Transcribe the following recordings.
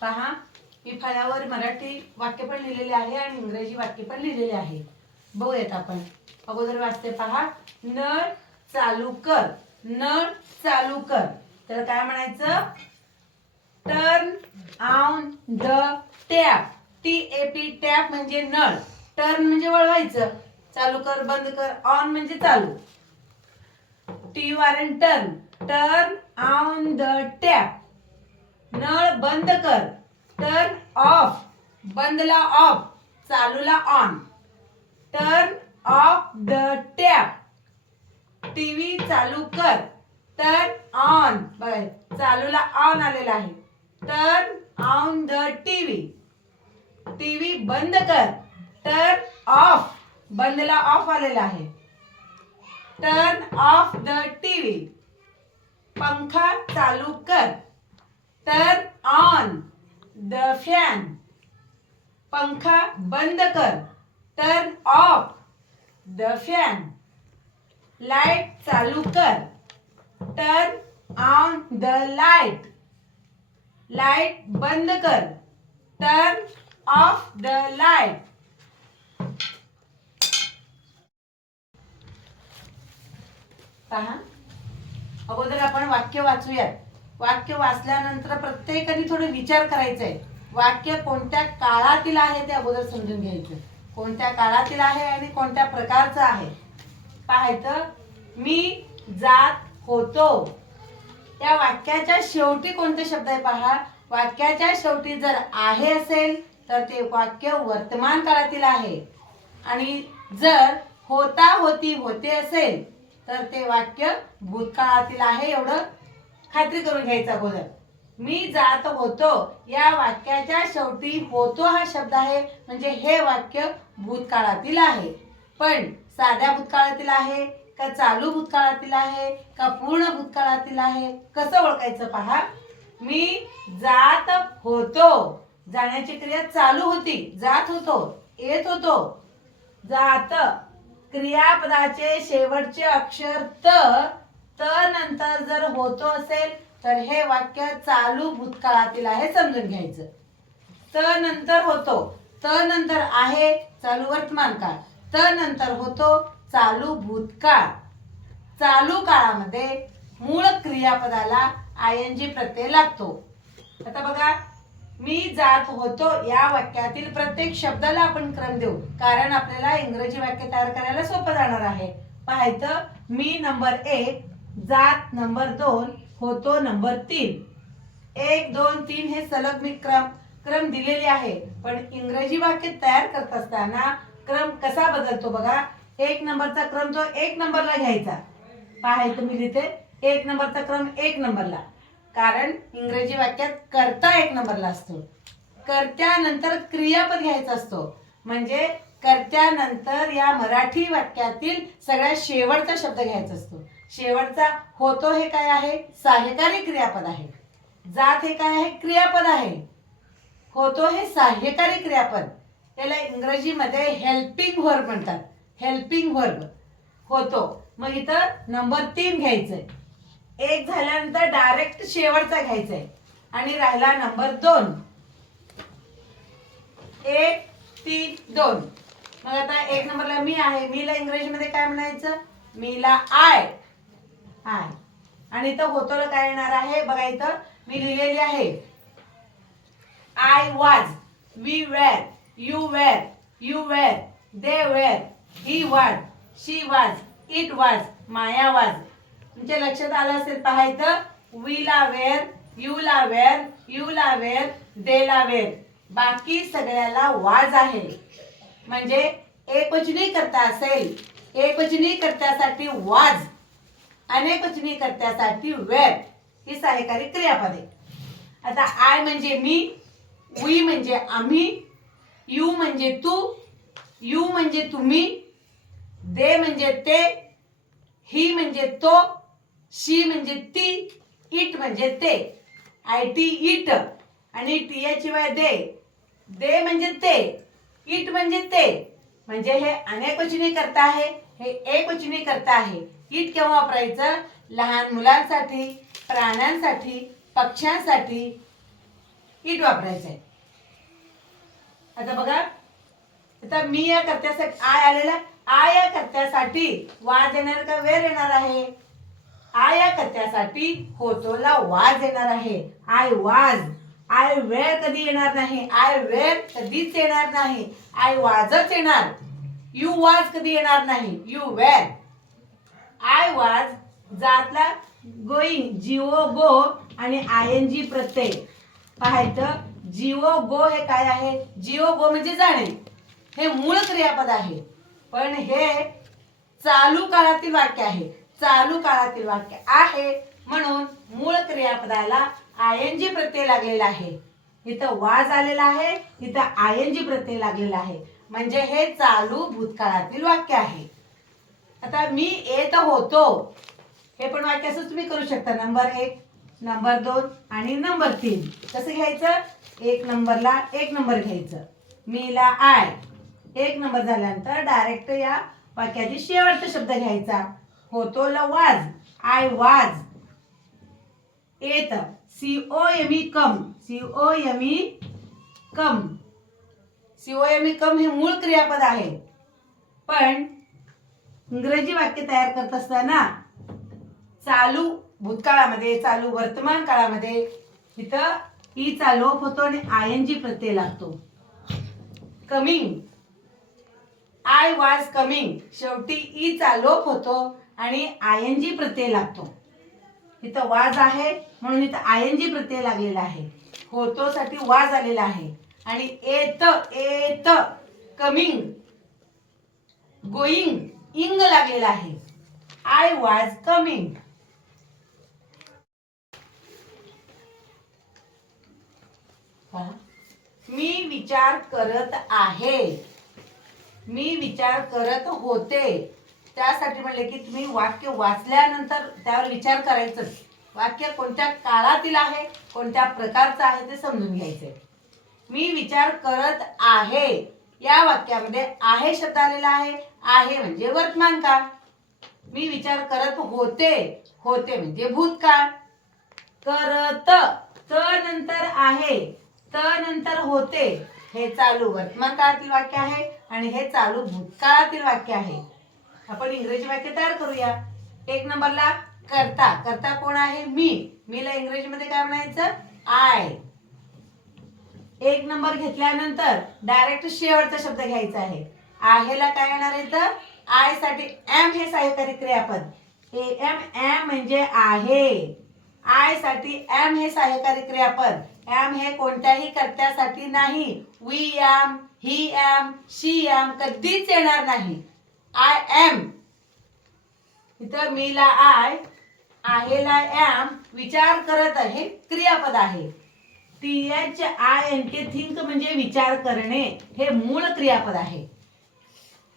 पहा मी फळ्यावर मराठी वाक्य पण लिहिलेले आहे आणि इंग्रजी वाक्य पण लिहिलेले आहे. बघूयात आपण. अगोदर वाचते पहा नळ चालू कर नळ चालू कर. तर काय म्हणायचं? Turn on the tap. T A P tap म्हणजे नळ. टर्न म्हणजे वळवायचं. चालू कर बंद कर. ऑन म्हणजे चालू. T U R N turn. Turn on the tap. नळ बंद कर. टर्न ऑफ बंदला off चालूला on turn off the tap TV चालू कर. टर्न ऑन बघा चालूला ऑन आलेला आहे. Turn on the TV TV बंद कर. टर्न ऑफ बंदला ऑफ आलेला आहे. टर्न ऑफ द टीव्ही पंखा चालू कर. टर्न ऑन द फॅन पंखा बंद कर turn off the fan light चालू कर. Turn on the light light बंद कर. टर्न ऑफ द लाइट पहा. अगोदर आपण वाक्य वाचूयात. वाक्य वाचल्यानंतर प्रत्येकाने थोडं विचार करायचा. आहे वाक्य कोणत्या काळातील आहे ते अगोदर समजून घ्यायचं. कोणत्या काळातील आहे आणि कोणत्या प्रकारचं आहे. पाहायचं मी जात होतो. त्या वाक्याच्या शेवटी कोणते शब्द आहे पहा. वाक्याच्या शेवटी जर आहे असेल तर ते वाक्य वर्तमान काळातील आहे. आणि जर होता होती होते असेल तर ते वाक्य भूतकाळातील आहे एवढं खात्री करून घ्यायचा अगोदर. मी जात होतो या वाक्याच्या शेवटी होतो हा शब्द आहे म्हणजे हे वाक्य भूतकाळातील आहे. पण साध्या भूतकाळातील आहे का चालू भूतकाळातील आहे का पूर्ण भूतकाळातील आहे कसं ओळखायचं पहा? मी जात होतो जाण्याची क्रिया चालू होती जात होतो येत होतो. जात क्रियापदाचे शेवटचे अक्षर त त नंतर जर होतो असेल तर हे वाक्य चालू भूतकाळातील आहे समजून घ्यायचं. त नंतर होतो. त नंतर आहे चालू वर्तमान काळ. त नंतर होतो चालू भूतकाळ. चालू काळामध्ये मूळ क्रियापदाला आय एन जी प्रत्यय लागतो. आता बघा मी जात होतो या वाक्यातील प्रत्येक शब्दाला आपण क्रम देऊ. कारण आपल्याला इंग्रजी वाक्य तयार करायला सोपं जाणार आहे. पाहायचं मी नंबर एक जात नंबर दोन होतो नंबर तीन. एक दोन तीन हे सलग मी क्रम क्रम दिलेले आहे. पण इंग्रजी वाक्य तयार करत असताना क्रम कसा बदलतो बघा. एक नंबरचा क्रम तो एक नंबरला घ्यायचा. पाहायचं तुम्ही लिहिते एक नंबरचा क्रम एक नंबरला. कारण इंग्रजी वाक्यात कर्ता एक नंबरला असतो. कर्त्यानंतर क्रियापद घ्यायचा असतो. म्हणजे कर्त्यानंतर या मराठी वाक्यातील सगळ्यात शेवटचा शब्द घ्यायचा असतो. शेवटचा होतो हे काय आहे? सहाय्यकारी क्रियापद आहे. जात हे काय आहे? क्रियापद आहे. होतो हे सहाय्यकारी क्रियापद. त्याला इंग्रजीमध्ये हेल्पिंग व्हर्ब म्हणतात. हेल्पिंग व्हर्ब होतो. मग इथं नंबर तीन घ्यायचंय. एक झाल्यानंतर डायरेक्ट शेवटचा घ्यायचाय. आणि राहिला नंबर दोन. एक तीन दोन. मग आता एक नंबरला मी आहे. मीला इंग्रजीमध्ये काय म्हणायचं? मीला आय. आय. आणि इथं होतोला काय येणार आहे? बघा इथं मी लिहिलेली आहे. I was. We were. You were. You were. They were. He was. She was. It वाज. माया वाज. तुमच्या लक्षात आलं असेल पाहायचं वी ला वेर. यू ला वेर. यू ला वेर. दे ला वेर. बाकी सगळ्याला वाज आहे. म्हणजे एकवचनी करता असेल. एकवचनी कर्त्यासाठी वाज अनेकवचनी कर्त्यासाठी वेळ ही सहाय्यकारी क्रियापदे. आता आय म्हणजे मी वी म्हणजे आम्ही यू म्हणजे तू यू म्हणजे तुम्ही दे म्हणजे ते ही म्हणजे तो शी म्हणजे ती इट म्हणजे ते. आय टी इट आणि टी याशिवाय दे. दे म्हणजे ते इट म्हणजे ते. म्हणजे हे अनेकवचनी करता आहे हे एकवचनी करता आहे. इट केव्हा वापरायचं? लहान मुलांसाठी प्राण्यांसाठी पक्ष्यांसाठी इट वापरायचं आहे आता बघा आता मी या कर्त्यासाठी आय आलेला आय या कर्त्यासाठी वाज येणार का? वेर येणार आहे. आय या कर्त्यासाठी होतोला वाज येणार आहे. आय वाज. आय वेळ कधी येणार नाही? आय वेळ कधीच येणार नाही. आय वाजच येणार. यू वाज कधी येणार नाही? यू वेर आय वाज जातला गोईंग जिओ गो आणि आय एन जी प्रत्यय. पाहायचं जिओ गो हे काय आहे? जिओ गो म्हणजे जाणे. हे मूळ क्रियापद आहे. पण हे चालू काळातील वाक्य आहे. चालू काळातील वाक्य आहे म्हणून मूळ क्रियापदाला आय एन जी प्रत्यय लागलेला आहे. इथं वाज आलेला आहे इथं आय एन जी प्रत्यय लागलेला आहे. म्हणजे हे चालू भूतकाळातील वाक्य आहे. आता मी येत होतो. हे पण वाक्य असं तुम्ही करू शकता. नंबर एक नंबर दोन आणि नंबर तीन. कसं घ्यायचं? एक नंबरला एक नंबर घ्यायचं. मीला आय. एक नंबर झाल्यानंतर डायरेक्ट या वाक्याची शेवटचा शब्द घ्यायचा. होतो ल वाज. I was. येत. C O M E come C O M E come C O M E come हे मूळ क्रियापद आहे. पण इंग्रजी वाक्य तयार करत असताना चालू भूतकाळामध्ये चालू वर्तमान काळामध्ये इथं ईचा लोप होतो आणि आय एन जी प्रत्यय लागतो. कमिंग. I was coming. शेवटी ईचा लोप होतो आणि आय एन जी प्रत्यय लागतो. इथं वाज आहे म्हणून इथं आय एन जी प्रत्यय लागलेला आहे. होतोसाठी वाज आलेला आहे. आणि एत एत कमिंग गोईंग इंग लागलेला आहे. आय वाज कमिंग. मी विचार करत आहे. मी विचार करत होते. त्यासाठी म्हणले की तुम्ही वाक्य वाचल्यानंतर त्यावर विचार करायचंच वाक्य कोणत्या काळातील आहे कोणत्या प्रकारचं आहे ते समजून घ्यायचं मी विचार करत आहे. या वाक्यामध्ये आहे शब्द आलेला आहे. आहे म्हणजे वर्तमान काळ. मी विचार करत होते. होते म्हणजे भूतकाळ. करत त नंतर आहे त नंतर होते. हे चालू वर्तमान काळातील वाक्य आहे आणि हे चालू भूतकाळातील वाक्य आहे. आपण इंग्रजी वाक्य तयार करूया. एक नंबरला करता. करता कोण आहे? मी. मीला इंग्रजीमध्ये काय म्हणायचं? आय. एक नंबर घेतल्यानंतर डायरेक्ट शेवटचा शब्द घ्यायचा आहे. आहेला काय येणार आहे तर आयसाठी एम हे सहाय्यकारी क्रियापद. ए एम एम म्हणजे आहे. आयसाठी एम हे सहाय्यकारी क्रियापद. एम हे कोणत्याही कर्त्यासाठी नाही. We am he am she am कधीच येणार नाही. आय एम इथं मी ला आय आहे ला एम विचार करत आहे क्रियापद आहे. T H I N K think म्हणजे विचार करणे हे मूळ क्रियापद आहे.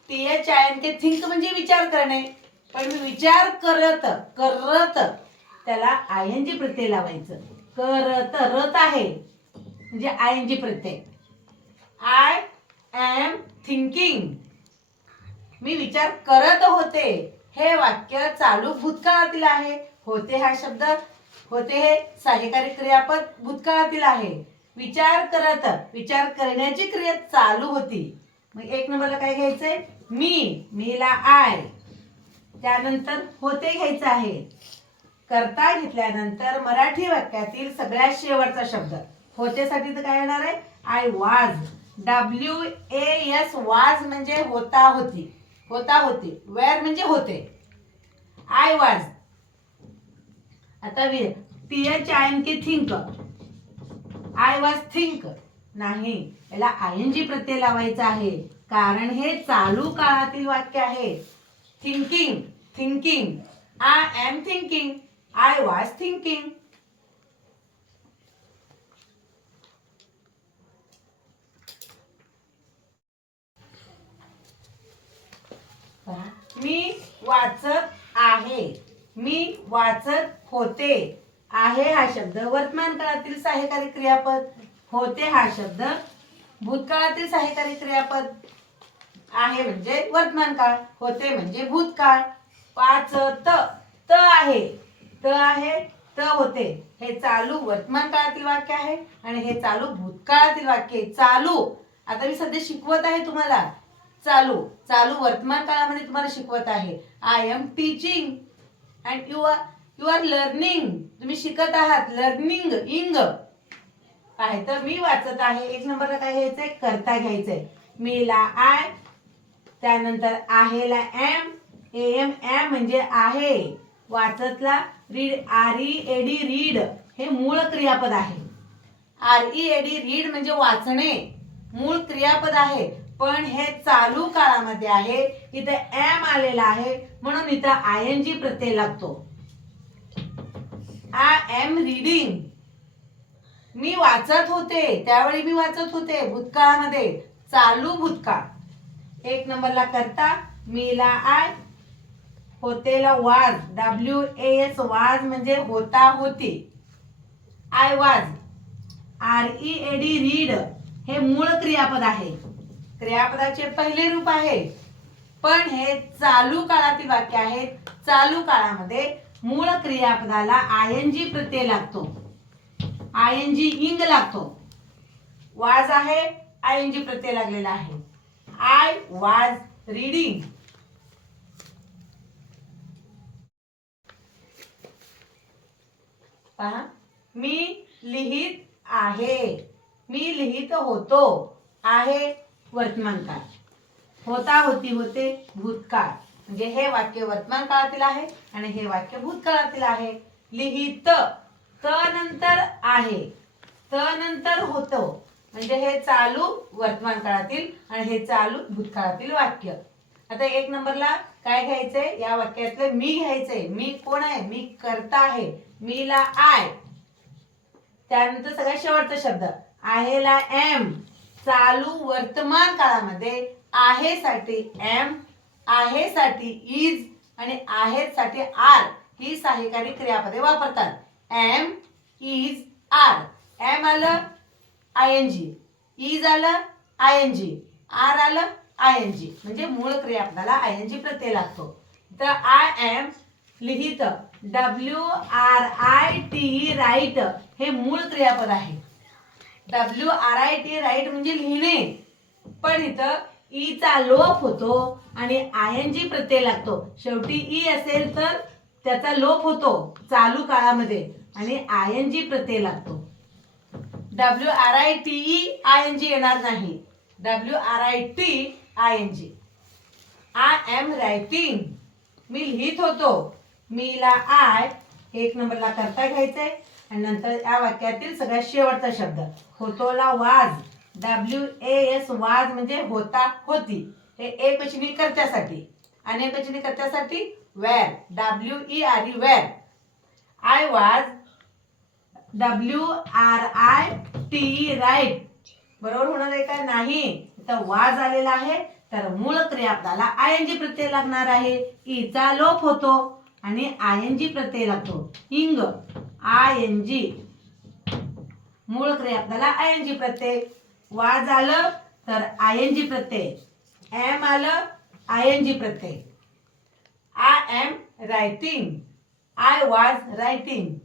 T H I N K think म्हणजे विचार करणे. पण मी विचार करत करत त्याला आय एन जी प्रत्यय लावायचं. करत रत आहे. म्हणजे आय एन जी प्रत्यय. आय एम थिंकिंग मी विचार करत होते. हे वाक्य चालू भूतकाळातील आहे. होते हा शब्द होते हे सहाय्यकारी क्रियापद भूतकाळातील आहे. विचार करत विचार करण्याची क्रिया चालू होती. मग एक नंबरला काय घ्यायचंय? मी मीला आय. त्यानंतर होते घ्यायचं आहे. करता घेतल्यानंतर मराठी वाक्यातील सगळ्यात शेवटचा शब्द. होतेसाठी तर काय येणार आहे? I was. W A S वाज म्हणजे होता होती. होता होती. वेअर म्हणजे होते. I was. आता T H I N K think. I was think. नाही याला आय एन जी प्रत्यय लावायचा आहे. कारण हे चालू काळातील वाक्य आहे. Thinking thinking I am thinking I was thinking मी वाचत आहे. मी वाचत होते. आहे हा शब्द. वर्तमान काळातील सहाय्यकारी क्रियापद. होते हा शब्द. भूतकाळातील सहाय्यकारी क्रियापद. आहे म्हणजे वर्तमान काळ. होते म्हणजे भूतकाळ. वाचत त आहे. त आहे त होते. हे चालू वर्तमान काळातील वाक्य आहे आणि हे चालू भूतकाळातील वाक्य आहे. चालू. आता मी सध्या शिकवत आहे तुम्हाला. चालू चालू वर्तमान काळामध्ये तुम्हाला शिकवत आहे. I am teaching and you are you are learning तुम्ही शिकत आहात. लर्निंग इंग आहे तर मी वाचत आहे. एक नंबरला काय घ्यायचंय? करता घ्यायचंय. मीला आय त्यानंतर आहे ला एम ए एम एम म्हणजे आहे. वाचतला read R E A D read हे मूळ क्रियापद आहे. R E A D read म्हणजे वाचणे. मूळ क्रियापद आहे. पण हे चालू काळामध्ये आहे इथे एम आलेला आहे म्हणून इथं आय एन जी प्रत्यय लागतो. आय एम रीडिंग मी वाचत होते त्यावेळी मी वाचत होते भूतकाळामध्ये. चालू भूतकाळ. एक नंबरला करता मीला आय होतेला वाज. डब्ल्यू ए एस वाज म्हणजे होता होती. I was R E A D read हे मूळ क्रियापद आहे. क्रियापदाचे पहिले रूप आहे. पण हे चालू काळातील वाक्य आहे. चालू काळामध्ये मूळ क्रियापदाला आय प्रत्यय लागतो. आय एन जी इंग लागतो. वाज आहे आय प्रत्यय लागलेला आहे. आय वाज रीडिंग पहा मी लिहित आहे. मी लिहित होतो. आहे वर्तमान काळ. होता होती होते भूतकाळ. म्हणजे हे वाक्य वर्तमान काळातील आहे आणि हे वाक्य भूतकाळातील आहे. लिहित त नंतर आहे. त नंतर होतो. म्हणजे हे चालू वर्तमान काळातील आणि हे चालू भूतकाळातील वाक्य. आता एक नंबरला काय घ्यायचंय? या वाक्यातलं मी घ्यायचंय. मी कोण आहे? मी करता आहे. मी ला आय. त्यानंतर सगळ्यात शेवटचा शब्द. आहे ला एम. चालू वर्तमान काळामध्ये आहे साठी एम आहे साठी इज आणि आहे साठी आर ही सहाय्यकारी क्रियापदे वापरतात. Am is are. एम आलं आय एन जी. इज आलं आय एन जी. आर आलं आय एन जी. म्हणजे मूळ क्रियापदाला आय एन जी प्रत्यय लागतो. तर आय एम लिहित. W R I T write हे मूळ क्रियापद आहे. W R I T write म्हणजे लिहिणे. पण इथं e ईचा लोप होतो आणि आय एन जी प्रत्यय लागतो. शेवटी ई असेल तर त्याचा लोप होतो चालू काळामध्ये आणि आय एन जी प्रत्यय लागतो. W R I T E I N G येणार नाही. W R I T I N G I am writing मी लिहित होतो. मीला आय एक नंबरला करता घ्यायचंय. आणि नंतर या वाक्यातील सगळ्यात शेवटचा शब्द होतोला वाज. डब्ल्यू ए एस वाज म्हणजे होता होती. हे एक वचनी कर्त्यासाठी. आणि वचनी कर्त्यासाठी were W E R E were I was W R I T E write बरोबर होणार आहे का? नाही. तर वाज आलेला आहे. तर मूळ क्रियापदाला आय एन जी प्रत्यय लागणार आहे. E ईचा लोप होतो आणि आय एन जी प्रत्यय लागतो. इंग. I N G. मूळ क्रियापदाला आय एन जी प्रत्यय. वाज आलं तर I N G Pratyaya. M आलं I N G Pratyaya. I am writing I was writing